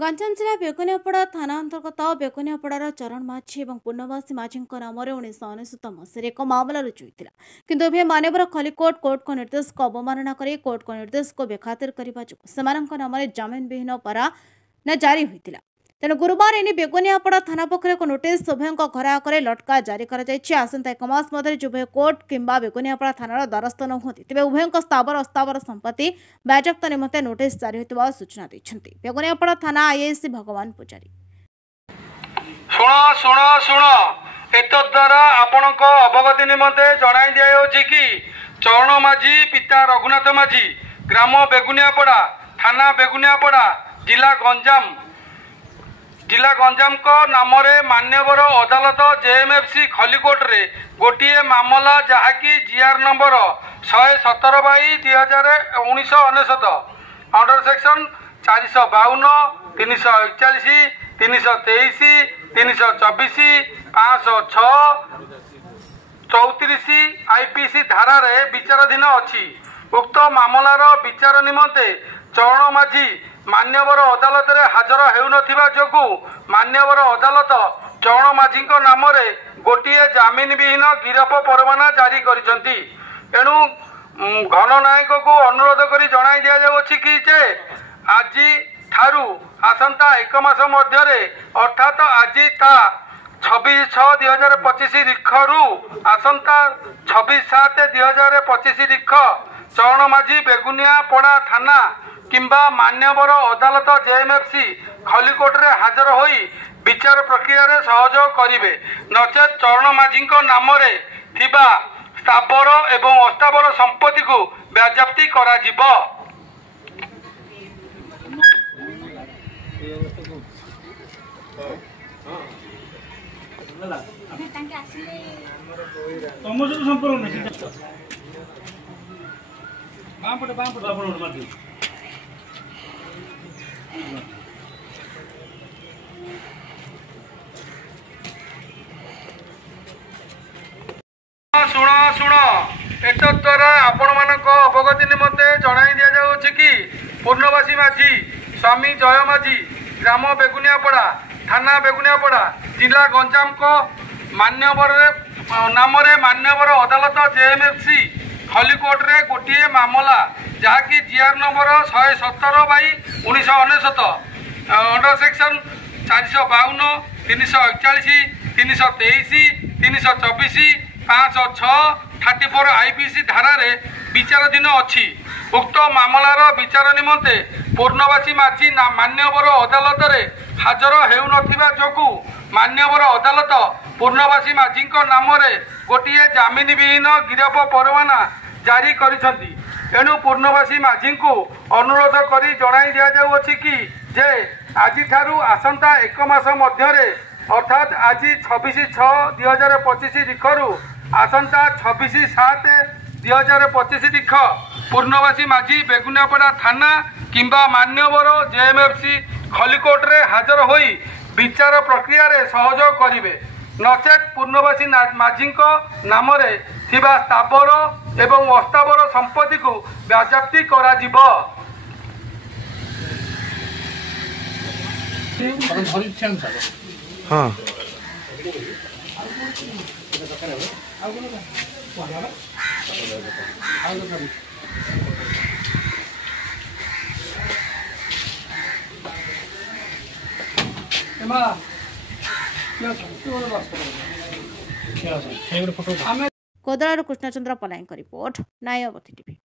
गंजाम जिला बेगुनियापड़ा थाना अंतर्गत बेगुनियापड़ार चरण माझी और पूर्णवासी माझी नाम 1999 मसीह एक मामला रुजु होता किंतु एवं मान्यवर खलिकोट कोर्ट को निर्देश को अवमानना कर कोर्ट को निर्देश को बेखातिर करने जो नाम जमीन विहीन पराना जारी होता तेणु गुरुवार एने बेगुनियापड़ा थाना पक्ष एक नोटिस उभयों घर आगे लटका जारी आसंता एक मास मध्य उभय कोर्ट किंबा बेगुनियापड़ा थानार द्वारस्थ न हुई तेज उभयों स्थावर अस्तावर संपत्ति बाजप्त निमंते नोटिस जारी होता सूचना देते बेगुनियापड़ा थाना आईआईसी भगवान पूजारी शुण शुण शुण एतद्वारा आपणक अवगति निमंते जणाई दिया कि चरण माझी पिता रघुनाथ माझी ग्राम बेगुनियापड़ा थाना बेगुनियापड़ा जिला गंजाम को नाम मान्यवर अदालत जेएमएफसी खलिकोट रे गोटे मामला जहाँकि GR number 117/2019 under section 452 341 323 324 506 34 IPC धारा रे विचाराधीन अच्छी उक्त मामलार विचार निमंते चरण माझी मान्यवर अदालत रे हाजर हेउनथिबा जोगु मान्यवर अदालत चरण माझी नाम गोटे जमीन विहीन गिरफ परवाना जारी करिसंती। एणु घन नायक को अनुरोध करी जणाई दिया जाउछि कि जे आज ठारू आसंता एक मास मध्य अर्थात आज ता 26/6/2025 तारीखरू आसंता 26/7/2025 तारीख चरण माझी बेगुनियापड़ा थाना किंबा मान्यवर अदालत जेएमएफसी खलिकोट रे हाजर होई विचार प्रक्रिया रे सहयोग करिवे नचेत चरण माझी नाम रे थिबा स्थावर एवं अस्थावर संपत्ति को बाजप्ती करा जिवो। शुण शुण एतद्वारा आपण मानक अवगति निमंते जणाई दिया जाउछि कि पूर्णवासी माझी स्वामी जय माझी ग्राम बेगुनियापड़ा थाना बेगुनियापड़ा जिला गंजाम को मान्यवर नाम मान्यवर अदालत जेएमएफसी खलिकोट रे गोटे मामला जहाँकि GR number 117/19 under section 452 341 323 324 506 34 IPC धारा रे विचाराधीन अच्छी उक्त मामलार विचार निमंते पूर्णवासी माझी मान्यवर अदालत रे हाजर हेउनथिबा जोगु मान्यवर अदालत पूर्णवासी माझी नाम गोटे जमीन विहीन गिरफ परवाना जारी करिसंती। एणु पूर्णवासी माझी को अनुरोध करी जणाई दिया जाउछि कि जे आज ठारू आसंता एक मास मध्य अर्थात आज 26/6/2025 तारीखरू आसंता 26/7/2025 तारीख पूर्णवासी माझी बेगुनियापड़ा थाना किंबा मान्यवर जेएमएफसी खलिकोट रे हाजर होई विचार प्रक्रिया रे सहयोग करिवे नचेत पूर्णवासी माझी नाम थिबा स्थावर एवं अस्थावर संपत्ति को बाजप्ती करा जिवो। हाँ कोदलारू कृष्णचंद्र पलाईं रिपोर्ट नायवती टीवी।